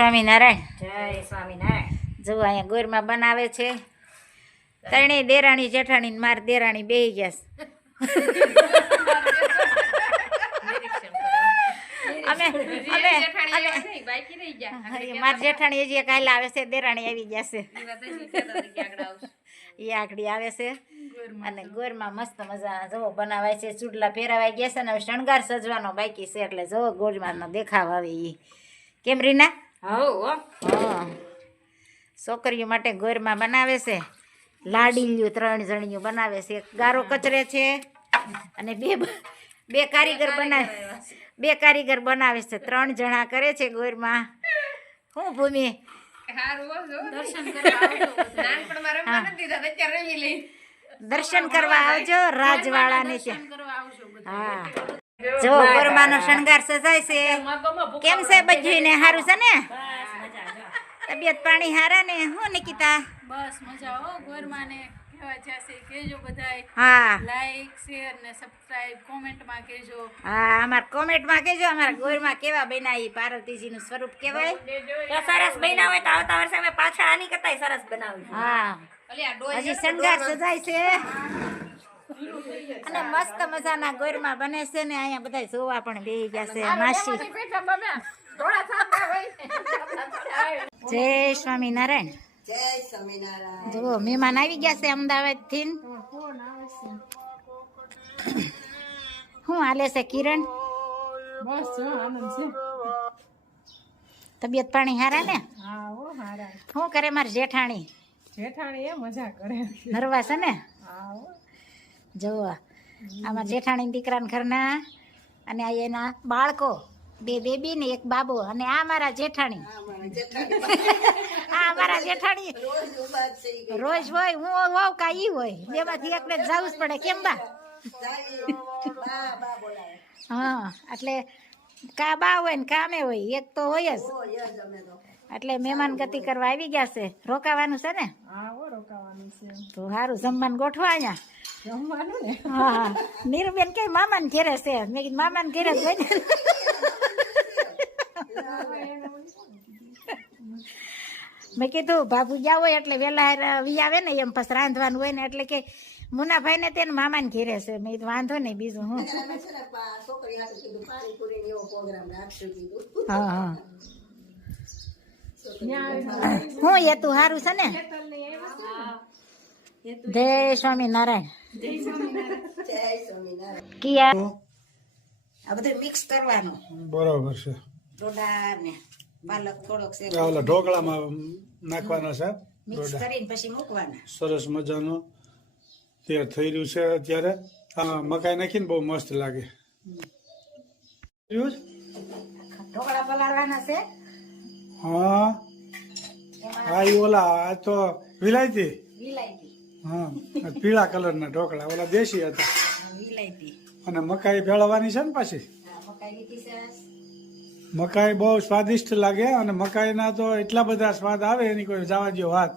સ્વામિનારાયણ. જય સ્વામિનારાયણ. જો અહીંયા ગોરમાં બનાવે છે. ત્રણેય દેરાણી જેઠાણી ને માર દેરાણી બેહી ગયા છે. માર જેઠાણી હજી કાલે આવે છે, દેરાણી આવી ગયા છે, એ આકડી આવે છે. અને ગોરમાં મસ્ત મજા જવો બનાવાય છે, ચૂડલા ફેરવાઈ ગયા છે ને હવે શણગાર સજવાનો બાકી છે, એટલે જવો ગોરમાંનો દેખાવ આવે. એ કેમ રીના? હા, છોકરીઓ માટે ગોરમાં બનાવે છે. લાડીલિયું 3 જણીયું બનાવે છે. એક ગારો કચરે છે અને બે કારીગર બનાવે છે. 3 જણા કરે છે ગોરમાં. હું ભૂમિ દર્શન કરવા આવજો રાજવાળાને ત્યાં. હા, જો ગોરમાનો શણગાર સજાય છે. કેમ છે બધું ને? સારું છે ને? તબિયત પાણી હારા ને? હું નિકિતા? બસ મજા. હો ગોરમાને કેવા જશે કેજો બધાય. હા, લાઈક શેર ને સબસ્ક્રાઇબ કોમેન્ટમાં કેજો. હા, અમાર કોમેન્ટમાં કેજો અમારા ગોરમાં કેવા બનાવી. પાર્વતીજીનું સ્વરૂપ કેવાય. તો સરસ બન્યા હોય તો આવતા વર્ષે અમે પાછા આની કરતા સરસ બનાવીશું. હા, હજી શણગાર સજાય છે અને મસ્ત મજાના ગોરમાં બને છે ને. અહીંયા બધા જોવા પણ બેહી ગયા છે. માસી જય સ્વામિનારાયણ. જય સ્વામિનારાયણ. જુઓ મહેમાન આવી ગયા છે અમદાવાદ થી. શું હાલે છે કિરણ? બસ જો આનંદ છે. તબિયત પાણી હારા ને? હા હો હારા. શું કરે મારી જેઠાણી? જેઠાણી એ મજા કરે. નરવા છે ને? હા હો. જુઓ અમારા જેઠાણી દીકરાના ઘરના અને આ એના બાળકો, 2 બેબી ને 1 બાબો. અને આ મારા જેઠાણી. આ મારા જેઠાણી રોજ હોય, હું હોઉં કા ઈ હોય, બેમાંથી એકને જ જવું જ પડે. કેમ બા? હા, એટલે કા બા હોય ને કામે હોય, એક તો હોય જ. એટલે મહેમાન ગતિ કરવા આવી ગયા છે. રોકાવાનું છે ને? હા હો રોકાવાનું છે. તો સારું, જમવાનું ગોઠવા અહીંયા. જમવાનું ને? હા, નીરુબેન કઈ મામાને ઘેરે છે. મેં કીધું મામાને ઘેરે જ હોય ને. મેં કીધું બાબુ ગયા હોય એટલે વેલા વી આવે ને, એમ પછી રાંધવાનું હોય ને, એટલે કે મુનાભાઈ ને તેને મામાને ઘેરે છે. મેં કીધું વાંધો નહીં, બીજું હું. હા હા, હું એ તું સારું છે ને? જય સ્વામિનારાયણ. કિયા આ બધું મિક્સ કરવાનું. બરોબર છે. ડોડા ને પાલક થોડોક છે, ઓલા ઢોકળામાં નાખવાના છે. મિક્સ કરીને પછી મૂકવાના. સરસ મજાનો તૈયાર થઈ રહ્યું છે અત્યારે. આ મકાઈ નાખીને બહુ મસ્ત લાગે. ઢોકળા પલાળવાના છે. હા હા, ઈ ઓલા આ તો વિલાયતી. વિલાયતી. હા, પીળા કલરના ઢોકળા ઓલા દેશી હતા. વિલાયતી. અને મકાઈ ભેળવવાની છે ને પાછી. મકાઈ લીધી છે. મકાઈ બહુ સ્વાદિષ્ટ લાગે. અને મકાઈના તો એટલા બધા સ્વાદ આવે, એની કોઈ જવા દો વાત.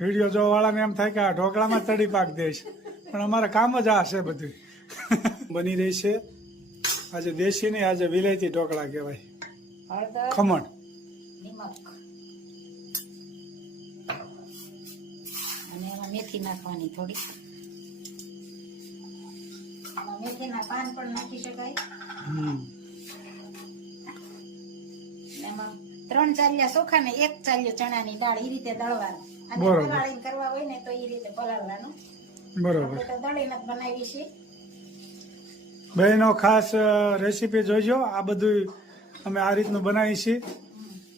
વિડીયો જોવા વાળાને એમ થાય કે આ ઢોકળામાં તડી પાક દઈશ, પણ અમારે કામ જ આ છે બધું. બની રહી છે આજે દેશી નહીં, આજે વિલાયતી ઢોકળા કહેવાય. હળદર, ખમણ. નિમક અને એમાં મેથી નાખવાની થોડી. એમાં મેથીના પાન પણ નાખી શકાય. એમાં 3 ચાલ્યા ચોખા ને 1 ચાલ્યો ચણાની દાળ, એ રીતે દળવાનું. અને બરોબર. પલાળીને કરવા હોય ને તો એ રીતે પલાળવાનું. બરોબર. આપણે તો દળીને જ બનાવી છે. બહેનો ખાસ રેસીપી જોઈજો. આ બધું અમે આ રીતનું બનાવીએ છીએ.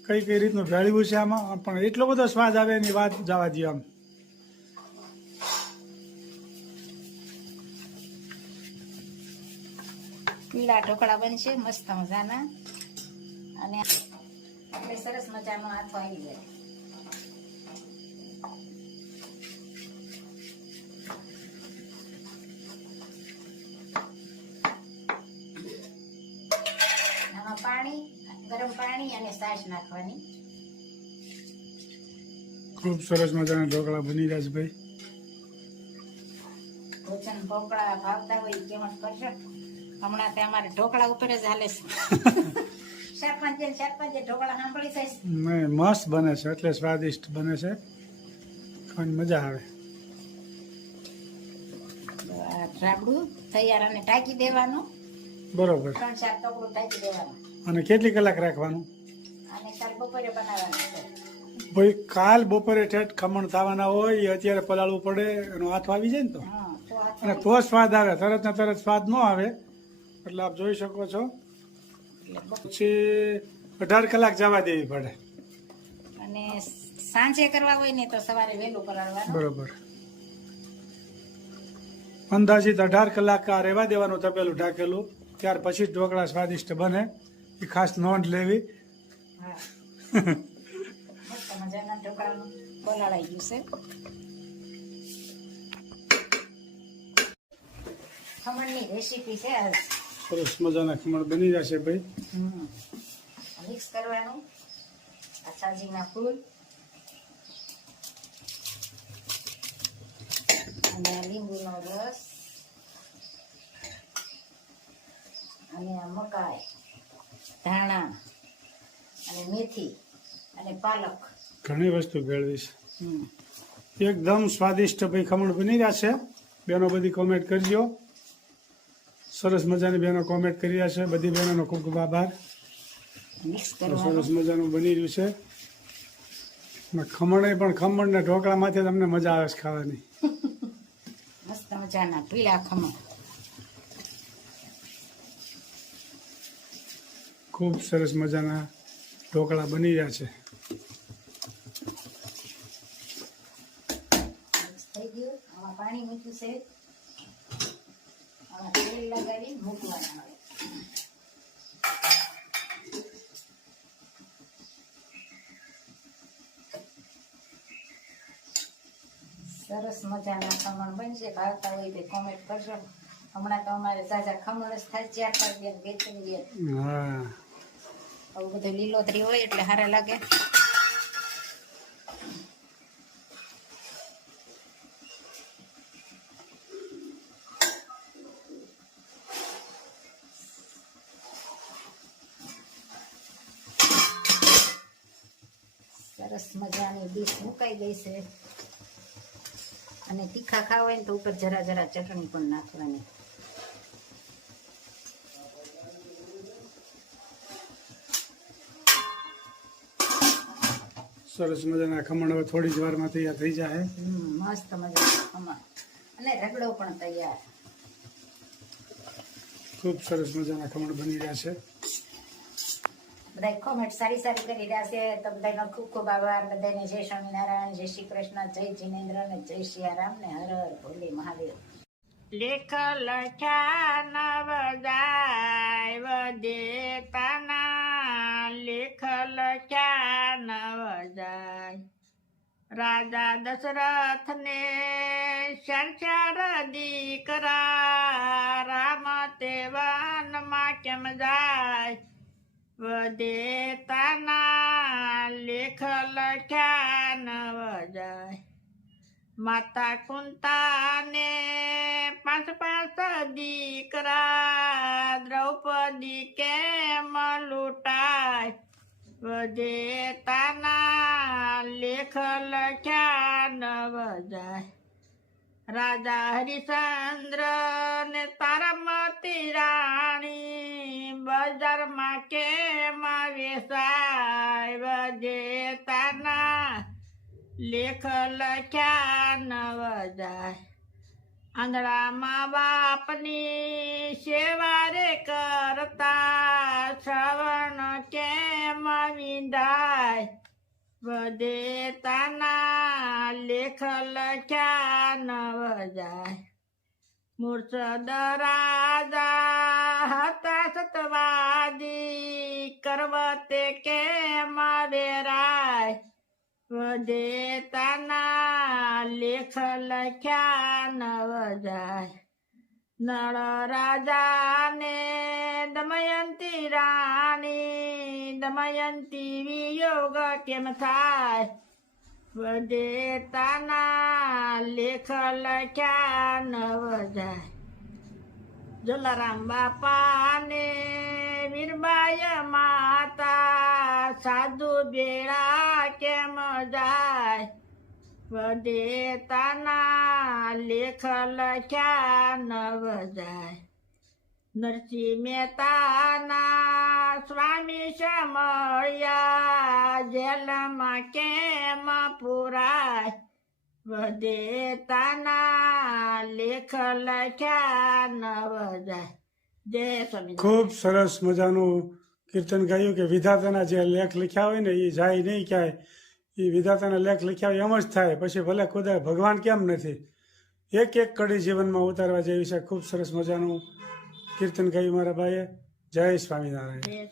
કઈ રીતનું ભેળવ્યું છે આમાં, પણ એટલો બધો સ્વાદ આવે એની વાત જવા દો. આમ પીળા ઢોકળા બનશે મસ્ત મજાના. અને આપણે સરસ મજાનો હાથો આવી જાય. આમાં પાણી, ગરમ પાણી અને છાશ નાખવાની. ખૂબ સરસ મજાના ઢોકળા બની રહ્યા છે ભાઈ. ભોજન ઢોકળા ભાવતા હોય કેમ કરશો? હમણાં તે અમારે ઢોકળા ઉપર જ હાલે છે. ચાર પાંચ ઢોકળા સાંભળી જાય. નહીં, મસ્ત બને છે, એટલે સ્વાદિષ્ટ બને છે, ખાવાની મજા આવે. તો આ રાબડું તૈયાર અને ટાંકી દેવાનું, બરોબર. 3-4 ટોકરું ટાંકી દેવાનું. અને કેટલી કલાક રાખવાનું? અને કાલ બપોરે બનાવવાનું છે. ભાઈ કાલ બપોરે ઠેઠ ખમણ થવાના હોય, એ અત્યારે પલાળવું પડે, એનો હાથ આવી જાય ને તો, હા, તો આ અને તો સ્વાદ આવે, તરત ને તરત સ્વાદ ન આવે. એટલે આપ જોઈ શકો છો. પછી 18 કલાક જવા દેવી પડે. અને સાંજે કરવા હોય ને તો સવારે વહેલું પલાળવાનું. બરોબર. અંદાજિત 18 કલાક આ રહેવા દેવાનું તપેલું ઢાંકેલું, ત્યાર પછી જ ઢોકળા સ્વાદિષ્ટ બને, એ ખાસ નોંધ લેવી. હા. મસ્ત મજાના ઢોકળાનું પલાળાઈ ગયું છે. ખમણની રેસીપી છે આ. સરસ મજાના ખમણ બની જશે ભાઈ. મિક્સ કરવાનું. આ સાજીના ફૂલ અને લીંબુનો રસ અને આ મકાઈ, ધાણા અને મેથી અને પાલક. ઘણી વસ્તુ ભેળવીશ. એકદમ સ્વાદિષ્ટ ભાઈ ખમણ બની રહ્યા છે. બેનો બધી કોમેન્ટ કરજો. સરસ મજાની બહેનો કોમેન્ટ કરી રહ્યા છે. બધી બહેનોનો ખૂબ ખૂબ આભાર. મિક્સ સરસ કરવાનું. મજાનું બની રહ્યું છે. અને ખમણે પણ ખમણ ને ઢોકળામાંથી તમને મજા આવે છે ખાવાની. મસ્ત મજાના પીળા ખમણ. ખૂબ સરસ મજાના ઢોકળા બની રહ્યા છે. મિક્સ થઈ ગયું. આમાં પાણી મૂક્યું છે. આમાં તેલ લગાવી મૂકવાના હવે. સરસ મજાના ખમણ બનશે. ભાવતા હોય તો કોમેન્ટ કરજો. હમણાં તો અમારે ઝાઝા ખમણ જ થાય, 4-5 દિન, 2-3 દિન. હા, આવું બધું લીલોતરી હોય એટલે સારા લાગે. સરસ મજાની ડીશ મુકાઈ ગઈ છે. અને તીખા ખાવા હોય ને તો ઉપર જરા જરા ચટણી પણ નાખવાની. સરસ મજાના ખમણ હવે થોડી જ વારમાં તૈયાર થઈ જાય. મસ્ત મજાના ખમણ અને રગડો પણ તૈયાર. ખૂબ સરસ મજાના ખમણ બની રહ્યા છે. બધા કોમેન્ટ સારી સારી કરી રહ્યા છે. તો બધાનો ખૂબ ખૂબ આભાર. બધાને જય સ્વામિનારાયણ, જય શ્રી કૃષ્ણ, જય જિનેન્દ્ર ને જય સિયારામ ને હર હર ભોલે મહાદેવ. લેખ લખ્યા નવ જાય વદેતાના, લેખ લખ્યા નવ જાય. રાજા દશરથ ને 4 દીકરા, રામ તે વનમાં કેમ જાય વદેતાના, લેખ લખ્યા નવ જાય. માતા કુંતાને 5 દીકરા, દ્રૌપદી કેમ લૂંટાય વદેતાના, લેખ લખ્યા નવ જાય. રાજા હરિશ્ચંદ્ર ને તારામતી રાણી, બજારમાં કેમ વેચાય વદેતાના, લેખ લખ્યા નવ જાય. આંધળામાં બાપની સેવા રે કરતા, શ્રવણ કેમ વિંધાય વદેતાના, લેખ લખ્યા નવ જાય. મૂર્છદ રાજા હતા સતવાદી, કરવતે કેમ વેરાય વદેતાના, લેખ લખ્યા નવ જાય. નળ રાજાને દમયંતી રાણી, દમયંતી વિયોગ કેમ થાય વદેતાના, લેખ લખ્યા નવ જાય. જલારામ બાપાને મીરબાઈ માતા સાધુ બેડા કેમ જાય વદેતાના લેખ લખ્યા નવ જાય નરસિંહ મહેતાના સ્વામી સમળ્યા જેલમાં કેમ પુરાય વદેતાના લેખ લખ્યા નવ જાય જય સ્વામી. ખૂબ સરસ મજાનું કીર્તન ગાયું કે વિધાતાના જે લેખ લખ્યા હોય ને એ જાય નહીં ક્યાંય, એ વિધાતાના લેખ લખ્યા હોય એમ જ થાય. પછી ભલે ખુદા ભગવાન કેમ નથી, એક એક કડી જીવનમાં ઉતારવા જેવી છે. ખૂબ સરસ મજાનું કીર્તન ગાયું મારા ભાઈએ. જય સ્વામિનારાયણ.